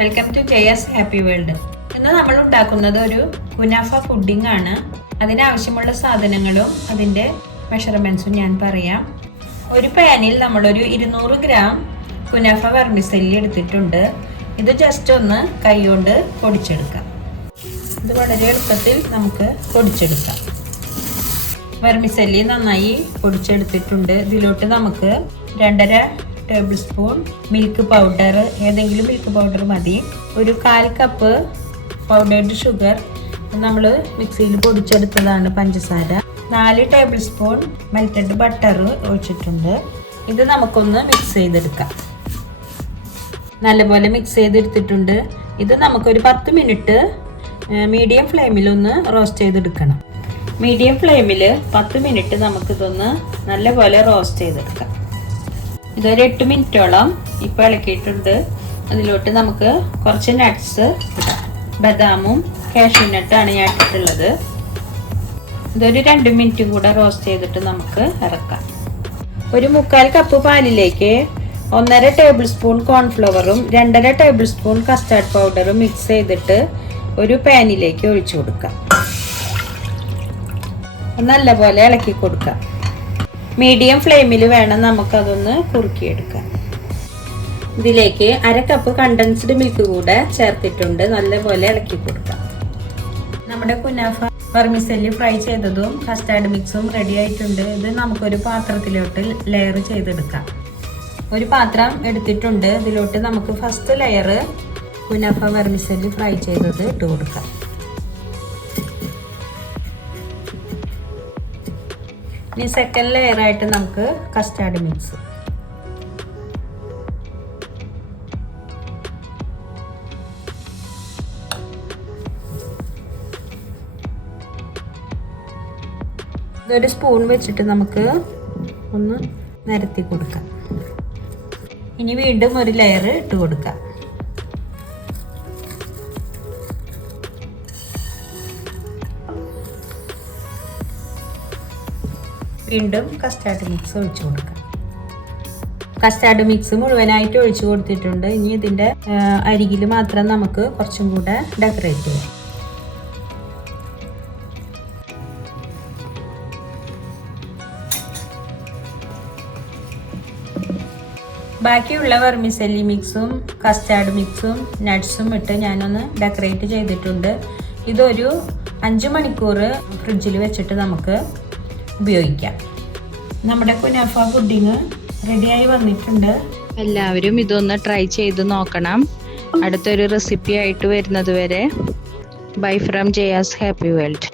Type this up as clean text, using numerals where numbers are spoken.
Welcome to Jaya's happy world. ഇന്ന് നമ്മൾ ഉണ്ടാക്കുന്നത് ഒരു കുനാഫ പുഡിംഗ് ആണ്. അതിനാവശ്യമുള്ള സാധനങ്ങളും അതിൻ്റെ മെഷർമെൻറ്റ്സും ഞാൻ പറയാം. ഒരു പാനിൽ നമ്മളൊരു 200 ഗ്രാം കുനാഫ വെർമിസെല്ലി എടുത്തിട്ടുണ്ട്. ഇത് ജസ്റ്റ് ഒന്ന് കൈകൊണ്ട് പൊടിച്ചെടുക്കാം. ഇത് വളരെ എളുപ്പത്തിൽ നമുക്ക് പൊടിച്ചെടുക്കാം. വെർമിസെല്ലി നന്നായി പൊടിച്ചെടുത്തിട്ടുണ്ട്. ഇതിലോട്ട് നമുക്ക് 2.5 ടേബിൾ സ്പൂൺ മിൽക്ക് പൗഡർ, ഏതെങ്കിലും മിൽക്ക് പൗഡർ മതി. ഒരു 1/4 കപ്പ് പൗഡേർഡ് ഷുഗർ, നമ്മൾ മിക്സിയിൽ പൊടിച്ചെടുത്തതാണ്. പഞ്ചസാര 4 ടേബിൾ സ്പൂൺ മെൽറ്റഡ് ബട്ടർ ഒഴിച്ചിട്ടുണ്ട്. ഇത് നമുക്കൊന്ന് മിക്സ് ചെയ്തെടുക്കാം. നല്ലപോലെ മിക്സ് ചെയ്തെടുത്തിട്ടുണ്ട്. ഇത് നമുക്കൊരു 10 മിനിറ്റ് മീഡിയം ഫ്ലെയിമിലൊന്ന് റോസ്റ്റ് ചെയ്തെടുക്കണം. മീഡിയം ഫ്ലെയിമിൽ 10 മിനിറ്റ് നമുക്കിതൊന്ന് നല്ലപോലെ റോസ്റ്റ് ചെയ്തെടുക്കാം. ഇതൊരു 8 മിനിറ്റോളം ഇപ്പോൾ ഇളക്കിയിട്ടുണ്ട്. അതിലോട്ട് നമുക്ക് കുറച്ച് നട്ട്സ് ഇടാം. ബദാമും കാഷ്യൂ നട്ടാണ് ഞാൻ ഇട്ടിട്ടുള്ളത്. ഇതൊരു 2 മിനിറ്റും കൂടെ റോസ്റ്റ് ചെയ്തിട്ട് നമുക്ക് ഇറക്കാം. ഒരു 3/4 കപ്പ് പാലിലേക്ക് 1.5 ടേബിൾ സ്പൂൺ കോൺഫ്ലവറും 2.5 ടേബിൾ സ്പൂൺ കസ്റ്റാർഡ് പൗഡറും മിക്സ് ചെയ്തിട്ട് ഒരു പാനിലേക്ക് ഒഴിച്ചു കൊടുക്കാം. നല്ലപോലെ ഇളക്കി കൊടുക്കാം. മീഡിയം ഫ്ലെയിമിൽ വേണം നമുക്കതൊന്ന് കുറുക്കിയെടുക്കാൻ. ഇതിലേക്ക് 1/2 കപ്പ് കണ്ടൻസ്ഡ് മിൽക്ക് കൂടെ ചേർത്തിട്ടുണ്ട്. നല്ലപോലെ ഇളക്കി കൊടുക്കാം. നമ്മുടെ കുനാഫ വെർമിസെല്ലി ഫ്രൈ ചെയ്തതും കസ്റ്റാർഡ് മിക്സും റെഡി ആയിട്ടുണ്ട്. ഇത് നമുക്കൊരു പാത്രത്തിലോട്ട് ലെയർ ചെയ്തെടുക്കാം. ഒരു പാത്രം എടുത്തിട്ടുണ്ട്. ഇതിലോട്ട് നമുക്ക് first layer kunafa vermicelli fry ചെയ്തത് ഇട്ട് കൊടുക്കാം. ഇനി സെക്കൻഡ് ലെയർ ആയിട്ട് നമുക്ക് കസ്റ്റാർഡ് മിക്സ്. ഇതൊരു സ്പൂൺ വെച്ചിട്ട് നമുക്ക് ഒന്ന് നിരത്തി കൊടുക്കാം. ഇനി വീണ്ടും ഒരു ലെയർ ഇട്ട് കൊടുക്കാം. വീണ്ടും കസ്റ്റാർഡ് മിക്സ് ഒഴിച്ചു കൊടുക്കാം. കസ്റ്റാർഡ് മിക്സ് മുഴുവനായിട്ട് ഒഴിച്ചു കൊടുത്തിട്ടുണ്ട്. ഇനി ഇതിൻ്റെ അരികിൽ മാത്രം നമുക്ക് കുറച്ചും കൂടെ ഡെക്കറേറ്റ് ചെയ്യാം. ബാക്കിയുള്ള വെർമിസെല്ലി മിക്സും കസ്റ്റാർഡ് മിക്സും നട്ട്സും ഇട്ട് ഞാനൊന്ന് ഡെക്കറേറ്റ് ചെയ്തിട്ടുണ്ട്. ഇതൊരു 5 മണിക്കൂർ ഫ്രിഡ്ജിൽ വെച്ചിട്ട് നമുക്ക് ഉപയോഗിക്കാം. നമ്മുടെ കുനാഫ പുഡിംഗ് റെഡിയായി വന്നിട്ടുണ്ട്. എല്ലാവരും ഇതൊന്ന് ട്രൈ ചെയ്ത് നോക്കണം. അടുത്തൊരു റെസിപ്പി ആയിട്ട് വരുന്നത് വരെ bye from Jaya's happy world.